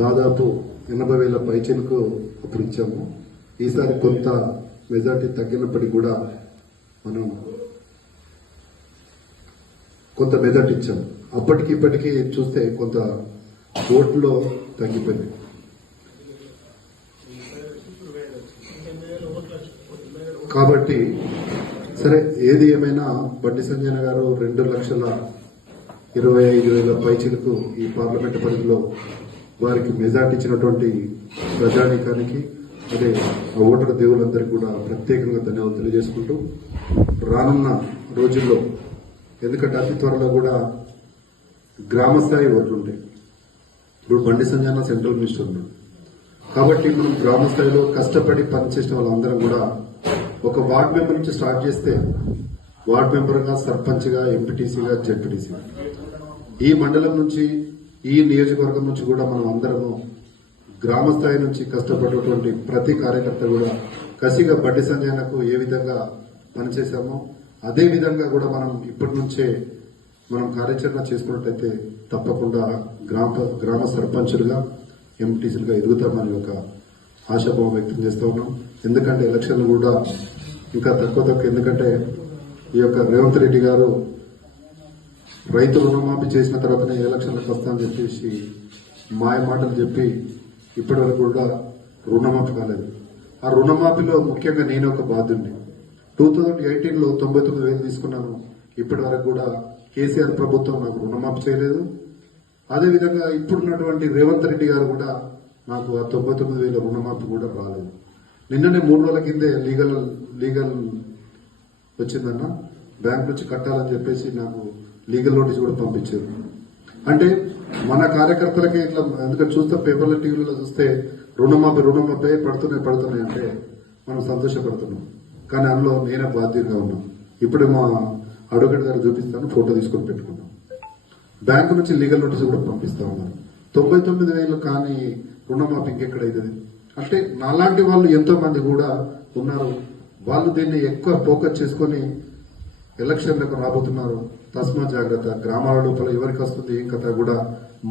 దాదాపు 80,000 పైచీలకు అప్పుడు ఇచ్చాము. ఈసారి కొంత మెజార్టీ తగ్గినప్పటికీ కూడా మనం కొంత మెజార్టీ ఇచ్చాము. అప్పటికి ఇప్పటికీ చూస్తే కొంత ఓట్లో తగ్గిపోయింది. కాబట్టి సరే, ఏది ఏమైనా బండి సంజయ్ గారు 2,25,000 పైచీలకు ఈ పార్లమెంటు పరిధిలో వారికి మెజార్టీ ఇచ్చినటువంటి ప్రజానీకానికి, అదే ఆ ఓటర్ దేవులందరికీ కూడా ప్రత్యేకంగా ధన్యవాదాలు తెలియజేసుకుంటూ, రానున్న రోజుల్లో ఎందుకంటే అతి త్వరలో కూడా గ్రామ స్థాయి ఓట్లు ఉంటాయి. ఇప్పుడు బండి సంజయ్ సెంట్రల్ మినిస్టర్ ఉన్నాడు కాబట్టి మనం గ్రామ స్థాయిలో కష్టపడి పనిచేసిన వాళ్ళందరం కూడా ఒక వార్డ్ మెంబర్ నుంచి స్టార్ట్ చేస్తే వార్డ్ మెంబర్గా, సర్పంచ్గా, ఎంపీటీసీగా, జెడ్పీటీసీగా ఈ మండలం నుంచి, ఈ నియోజకవర్గం నుంచి కూడా మనం అందరము గ్రామ స్థాయి నుంచి కష్టపడినటువంటి ప్రతి కార్యకర్త కూడా కసిగా బండి సంజయ్కు ఏ విధంగా పనిచేశామో అదే విధంగా కూడా మనం ఇప్పటి నుంచే మనం కార్యాచరణ చేసుకున్నట్టయితే తప్పకుండా గ్రామ సర్పంచులుగా, ఎంపీటీసీలుగా ఎదుగుతామని ఒక ఆశాభావం వ్యక్తం చేస్తూ ఉన్నాం. ఎందుకంటే ఎలక్షన్లు కూడా ఇంకా తక్కువ, ఎందుకంటే ఈ యొక్క రేవంత్ రెడ్డి గారు రైతు రుణమాఫీ చేసిన తర్వాతనే ఎలక్షన్లకు వస్తామని చెప్పేసి మాయ మాటలు చెప్పి ఇప్పటి వరకు కూడా రుణమాఫీ కాలేదు. ఆ రుణమాఫీలో ముఖ్యంగా నేను ఒక బాధ్యుడిని. 2018లో 99,000 తీసుకున్నాను. ఇప్పటి వరకు కూడా కేసీఆర్ ప్రభుత్వం నాకు రుణమాఫీ చేయలేదు. అదేవిధంగా ఇప్పుడున్నటువంటి రేవంత్ రెడ్డి గారు కూడా నాకు ఆ 99,000 రుణమాఫీ కూడా రాలేదు. నిన్ననే 3 రోజుల కిందే లీగల్ వచ్చిందన్న, బ్యాంక్ నుంచి కట్టాలని చెప్పేసి నాకు లీగల్ నోటీస్ కూడా పంపించారు. అంటే మన కార్యకర్తలకి ఇట్లా ఎందుకంటే చూస్తే పేపర్ల, టీవీలలో చూస్తే రుణమాఫీ పడుతున్నాయి అంటే మనం సంతోషపడుతున్నాం. కానీ అందులో నేనే బాధ్యతగా ఉన్నాం. ఇప్పుడు మా అడ్వకేట్ గారు చూపిస్తాను, ఫోటో తీసుకొని పెట్టుకున్నాం. బ్యాంకు నుంచి లీగల్ నోటీస్ కూడా పంపిస్తా ఉన్నారు. 99,000 కానీ రుణమాఫీ ఇంకెక్కడైతుంది అంటే నాలాంటి వాళ్ళు ఎంతో మంది కూడా ఉన్నారు. వాళ్ళు దీన్ని ఎక్కువ ఫోకస్ చేసుకొని ఎలక్షన్లకు రాబోతున్నారు. తస్మా జాగ్రత్త. గ్రామాల లోపల ఎవరికి వస్తుంది ఏం కథ కూడా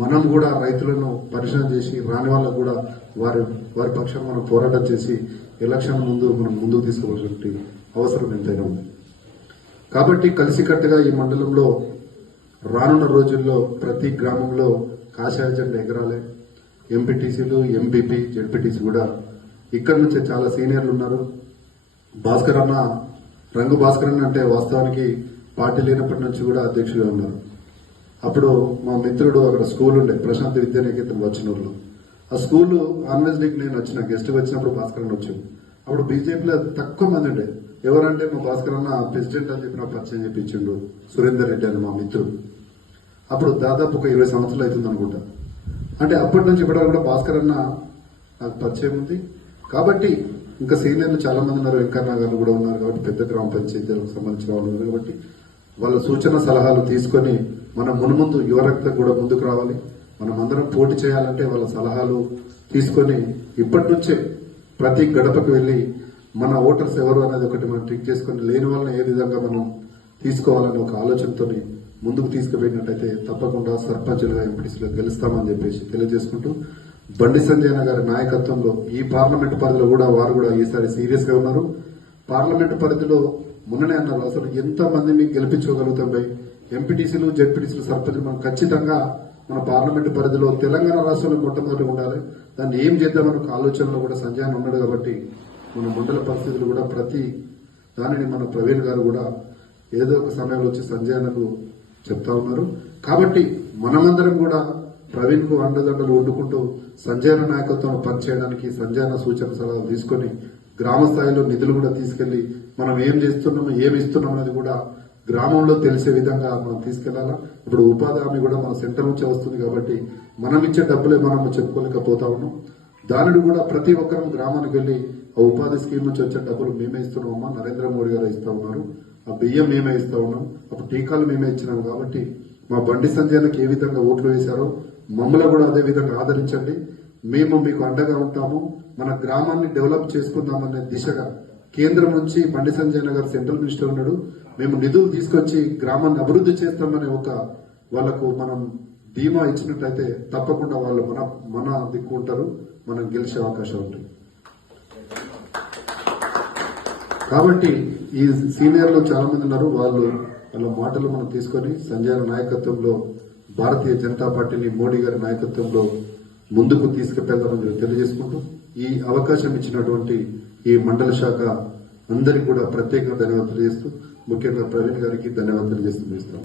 మనం కూడా రైతులను పరిశీలన చేసి రాని వాళ్ళకు కూడా వారి పక్షాన మనం పోరాటం చేసి ఎలక్షన్ ముందు మనం ముందుకు తీసుకోవాల్సిన అవసరం ఎంతైనా ఉంది. కాబట్టి కలిసికట్టుగా ఈ మండలంలో రానున్న రోజుల్లో ప్రతి గ్రామంలో కాషాయ జెండా ఎగరాలి. ఎంపీటీసీలు, ఎంపీపీ, జెడ్పీటీసీ కూడా ఇక్కడ నుంచే చాలా సీనియర్లు ఉన్నారు. భాస్కర్ అన్న, రంగు భాస్కర్ అన్న అంటే వాస్తవానికి పార్టీ లేనప్పటి నుంచి కూడా అధ్యక్షుడిగా ఉన్నారు. అప్పుడు మా మిత్రుడు అక్కడ స్కూల్ ఉండే ప్రశాంత్ విద్యానికేతన్ వచ్చినూరులో, ఆ స్కూల్ ఆన్వెజ్ లీగ్ నేను వచ్చిన గెస్ట్ వచ్చినప్పుడు భాస్కర్ అన్న వచ్చింది. అప్పుడు బీజేపీలో తక్కువ మంది ఉండే. ఎవరంటే మా భాస్కర్ అన్న ప్రెసిడెంట్ అని చెప్పి నాకు పరిచయం చెప్పించిండు సురేందర్ రెడ్డి అని మా మిత్రుడు. అప్పుడు దాదాపు ఒక 20 సంవత్సరాలు అవుతుంది అనుకుంటా. అంటే అప్పటి నుంచి ఇప్పటివరకు కూడా భాస్కర్ అన్న నాకు పరిచయం ఉంది. కాబట్టి ఇంకా సీనియర్లు చాలా మంది ఉన్నారు. వెంకన్న గారు కూడా ఉన్నారు కాబట్టి పెద్ద గ్రామ పంచాయతీలకు సంబంధించిన వాళ్ళు ఉన్నారు కాబట్టి వాళ్ళ సూచన సలహాలు తీసుకొని మనం మున్ముందు యువరక్తం కూడా ముందుకు రావాలి. మనం అందరం పోటీ చేయాలంటే వాళ్ళ సలహాలు తీసుకొని ఇప్పటి నుంచే ప్రతి గడపకు వెళ్లి మన ఓటర్స్ ఎవరు అనేది ఒకటి మనం ట్రిక్ చేసుకుని లేని వాళ్ళని ఏ విధంగా మనం తీసుకోవాలని ఒక ఆలోచనతో ముందుకు తీసుకుపోయినట్టయితే తప్పకుండా సర్పంచులుగా, ఎంపీటీసీలుగా గెలుస్తామని చెప్పేసి తెలియజేసుకుంటూ, బండి సంజయ్ గారి నాయకత్వంలో ఈ పార్లమెంటు పరిధిలో కూడా వారు కూడా ఈసారి సీరియస్ గా ఉన్నారు. పార్లమెంటు పరిధిలో మొన్ననే అన్నారు, అసలు ఎంత మంది మీకు గెలిపించుకోగలుగుతాం బై ఎంపీటీసీలు, జెడ్పీటీసీలు, సర్పంచులు మనం ఖచ్చితంగా మన పార్లమెంటు పరిధిలో తెలంగాణ రాష్ట్రంలో మొట్టమొదటి ఉండాలి. దాన్ని ఏం చేద్దామని ఒక ఆలోచనలో కూడా సంజయ్ ఉన్నాడు. కాబట్టి మన మండల పరిస్థితులు కూడా ప్రతి దానిని మన ప్రవీణ్ గారు కూడా ఏదో ఒక సమయంలో వచ్చి సంజయ్ చెప్తా ఉన్నారు. కాబట్టి మనమందరం కూడా ప్రవీణ్ కు అండదండలు వండుకుంటూ సంజయ్ నాయకత్వంలో పనిచేయడానికి సంజయ్ సూచన సలహాలు తీసుకొని గ్రామ స్థాయిలో నిధులు కూడా తీసుకెళ్లి మనం ఏం చేస్తున్నాము, ఏమి ఇస్తున్నాం అనేది కూడా గ్రామంలో తెలిసే విధంగా మనం తీసుకెళ్లాలా. ఇప్పుడు ఉపాధి హామీ కూడా మన సెంటర్ నుంచే వస్తుంది కాబట్టి మనం ఇచ్చే డబ్బులే మనం చెప్పుకోలేకపోతా ఉన్నాం. దానిని కూడా ప్రతి ఒక్కరం గ్రామానికి వెళ్లి ఆ ఉపాధి స్కీమ్ నుంచి వచ్చే డబ్బులు మేమే ఇస్తున్నామమ్మా, నరేంద్ర మోడీ గారు ఇస్తా ఉన్నారు, ఆ బియ్యం మేమే ఇస్తా ఉన్నాం, అప్పుడు టీకాలు మేమే ఇచ్చినాం. కాబట్టి మా బండి సంజయ్కి ఏ విధంగా ఓట్లు వేశారో మమ్మల్ని కూడా అదే విధంగా ఆదరించండి. మేము మీకు అండగా ఉంటాము. మన గ్రామాన్ని డెవలప్ చేసుకుందామనే దిశగా కేంద్రం నుంచి బండి సంజయ్ గారు సెంట్రల్ మినిస్టర్ ఉన్నాడు. మేము నిధులు తీసుకొచ్చి గ్రామాన్ని అభివృద్ధి చేస్తామనే ఒక వాళ్లకు మనం ధీమా ఇచ్చినట్లయితే తప్పకుండా వాళ్ళు మన దిక్కు ఉంటారు, మనం గెలిచే అవకాశం ఉంటుంది. కాబట్టి ఈ సీనియర్లు చాలా మంది ఉన్నారు, వాళ్ళ మాటలు మనం తీసుకొని సంజయ్ నాయకత్వంలో భారతీయ జనతా పార్టీని మోడీ గారి నాయకత్వంలో ముందుకు తీసుకెళ్లామని తెలియజేసుకుంటూ ఈ అవకాశం ఇచ్చినటువంటి ఈ మండల శాఖ అందరికీ కూడా ప్రత్యేకంగా ధన్యవాదాలు తెలియజేస్తూ ముఖ్యంగా ప్రవీణ్ గారికి ధన్యవాదాలు తెలియజేస్తూ